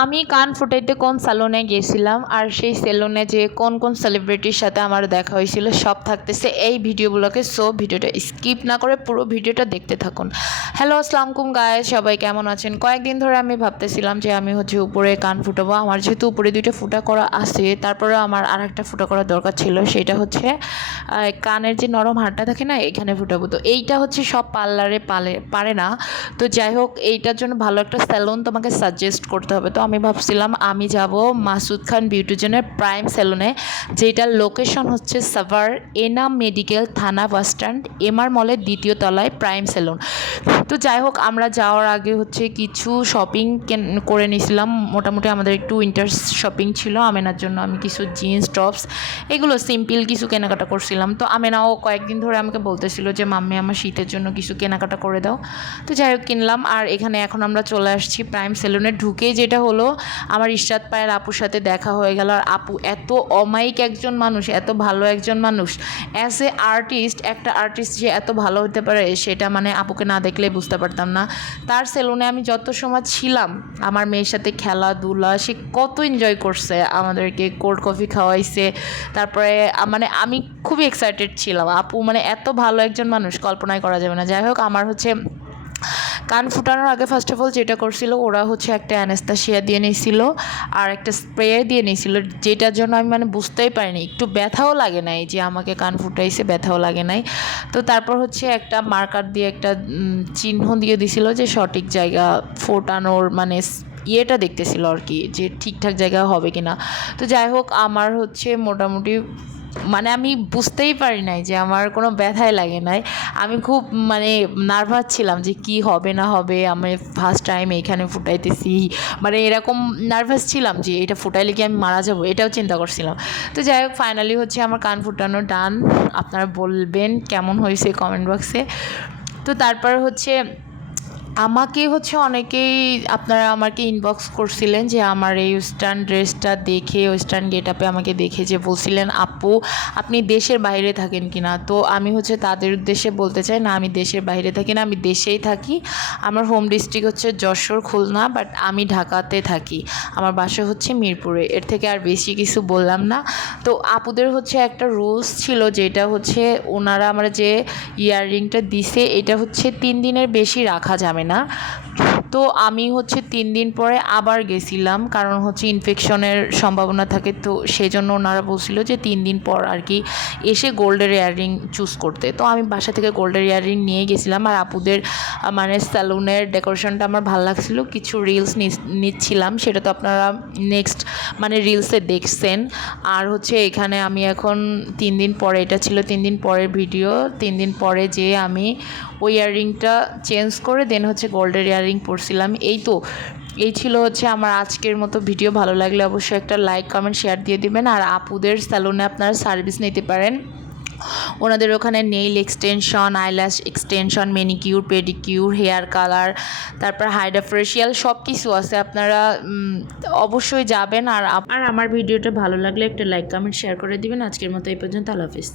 আমি কান ফুটাইতে কোন স্যালনে গেছিলাম, আর সেই সেলুনে যে কোন কোন সেলিব্রিটির সাথে আমার দেখা হয়েছিল, সব থাকতেছে এই ভিডিওগুলোকে সো ভিডিওটা স্কিপ না করে পুরো ভিডিওটা দেখতে থাকুন। হ্যালো আসসালাম কুম গায়ে সবাই কেমন আছেন? কয়েকদিন ধরে আমি ভাবতেছিলাম যে আমি হচ্ছে উপরে কান ফুটাবো। আমার যেহেতু উপরে দুইটা ফুটা করা আছে তারপরে আমার আর একটা ফুটা করার দরকার ছিল, সেটা হচ্ছে কানের যে নরম হাড়টা থাকে না, এখানে ফুটাবো। তো এইটা হচ্ছে সব পার্লারে পালে, পারে না। তো যাই হোক, এইটার জন্য ভালো একটা স্যালুন তোমাকে সাজেস্ট করতে হবে। তো আমি ভাবছিলাম আমি যাব মাসুদ খান বিউটিজনের প্রাইম স্যালুনে যেটার লোকেশন হচ্ছে সাভার এনাম মেডিকেল থানা বাস স্ট্যান্ড এমআর মলের দ্বিতীয় তলায় প্রাইম স্যালুন তো যাই হোক, আমরা যাওয়ার আগে হচ্ছে কিছু শপিং করে নিয়েছিলাম। মোটামুটি আমাদের একটু উইন্টার শপিং ছিল, আমেনার জন্য আমি কিছু জিন্স টপস এগুলো সিম্পল কিছু কেনাকাটা করছিলাম। তো আমেনাও কয়েকদিন ধরে আমাকে বলতেছিল যে, মাম্মি, আমার শীতের জন্য কিছু কেনাকাটা করে দাও। তো যাই হোক, কিনলাম। আর এখানে এখন আমরা চলে আসছি প্রাইম সেলুনে ঢুকে যেটা হলো আমার ইশরাত পায়ের আপুর সাথে দেখা হয়ে গেল। আর আপু এত অমায়িক একজন মানুষ, এত ভালো একজন মানুষ। অ্যাজ এ আর্টিস্ট একটা আর্টিস্ট যে এত ভালো হতে পারে, সেটা মানে আপুকে না দেখলে বুঝতে পারতাম না। তার সেলুনে আমি যত সময় ছিলাম, আমার মেয়ের সাথে খেলাধুলা, সে কত এনজয় করছে, আমাদেরকে কোল্ড কফি খাওয়াইছে। তারপরে মানে আমি খুবই এক্সাইটেড ছিলাম। আপু মানে এত ভালো একজন মানুষ, কল্পনাই করা যাবে না। যাই হোক, আমার হচ্ছে কান ফুটানোর আগে ফার্স্ট অফ অল যেটা করছিল, ওরা হচ্ছে একটা অ্যানেস্তাসিয়া দিয়ে নিয়েছিল আর একটা স্প্রে দিয়ে নিয়েছিল যেটার জন্য আমি মানে বুঝতেই পারিনি। একটু ব্যথাও লাগে নাই যে আমাকে কান ফুটাইছে, ব্যথাও লাগে নাই। তো তারপর হচ্ছে একটা মার্কার দিয়ে একটা চিহ্ন দিয়ে দিছিল যে সঠিক জায়গা ফোটানোর মানে ইয়েটা দেখতেছিল আর কি, যে ঠিকঠাক জায়গা হবে কিনা। তো যাই হোক, আমার হচ্ছে মোটামুটি মানে আমি বুঝতেই পারি নাই যে আমার কোনো ব্যথাই লাগে নাই। আমি খুব মানে নার্ভাস ছিলাম যে কি হবে না হবে, আমি ফার্স্ট টাইম এখানে ফুটাইতেছি। মানে এরকম নার্ভাস ছিলাম যে এটা ফুটাইলে কি আমি মারা যাব, এটাও চিন্তা করছিলাম। তো যাই হোক ফাইনালি হচ্ছে আমার কান ফুটানো ডান আপনারা বলবেন কেমন হয়েছে কমেন্ট বক্সে তো তারপর হচ্ছে আমাকে হচ্ছে অনেকেই আপনারা আমাকে ইনবক্স করছিলেন যে আমার এই ওয়েস্টার্ন ড্রেসটা দেখে ওয়েস্টার্ন গেট আপে আমাকে দেখে যে বলছিলেন, আপু, আপনি দেশের বাইরে থাকেন কি না তো আমি হচ্ছে তাদের উদ্দেশ্যে বলতে চাই, না, আমি দেশের বাইরে থাকি না, আমি দেশেই থাকি। আমার হোম ডিস্ট্রিক্ট হচ্ছে যশোর, খুলনা বাট আমি ঢাকাতে থাকি। আমার বাসা হচ্ছে মিরপুরে। এর থেকে আর বেশি কিছু বললাম না। তো আপুদের হচ্ছে একটা রুলস ছিল যেটা হচ্ছে ওনারা আমার যে ইয়াররিংটা দিছে, এটা হচ্ছে তিন দিনের বেশি রাখা যাবে না তো আমি হচ্ছে তিন দিন পরে আবার গেছিলাম, কারণ হচ্ছে ইনফেকশনের সম্ভাবনা থাকে, তো সেই জন্য ওনারা বলছিল যে তিন দিন পর আর কি এসে গোল্ডের ইয়াররিং চুজ করতে। তো আমি বাসা থেকে গোল্ডের ইয়াররিং নিয়ে গেছিলাম আর আপুদের মানে স্যালুনের ডেকোরেশনটা আমার ভালো লাগছিল, কিছু রিলস নিচ্ছিলাম, সেটা তো আপনারা নেক্সট মানে রিলসে দেখছেন। আর হচ্ছে এখানে আমি এখন তিন দিন পরে, এটা ছিল তিন দিন পরের ভিডিও তিন দিন পরে যে আমি ওই ইয়াররিংটা চেঞ্জ করে দেন হচ্ছে গোল্ডের ইয়াররিং পরছিলাম এই তো, এই ছিল হচ্ছে আমার আজকের মতো ভিডিও। ভালো লাগলে অবশ্যই একটা লাইক কমেন্ট শেয়ার দিয়ে দিবেন। আর আপুদের স্যালুনে আপনারা সার্ভিস নিতে পারেন। ওনাদের ওখানে nail extension eyelash extension manicure pedicure hair colour তারপর ফেশিয়াল সব কিছু আছে। আপনারা অবশ্যই যাবেন। আর আর আমার ভিডিওটা ভালো লাগলে একটা লাইক কমেন্ট শেয়ার করে দিবেন। আজকের মতো এই পর্যন্ত। আল্লাহ হাফিজ।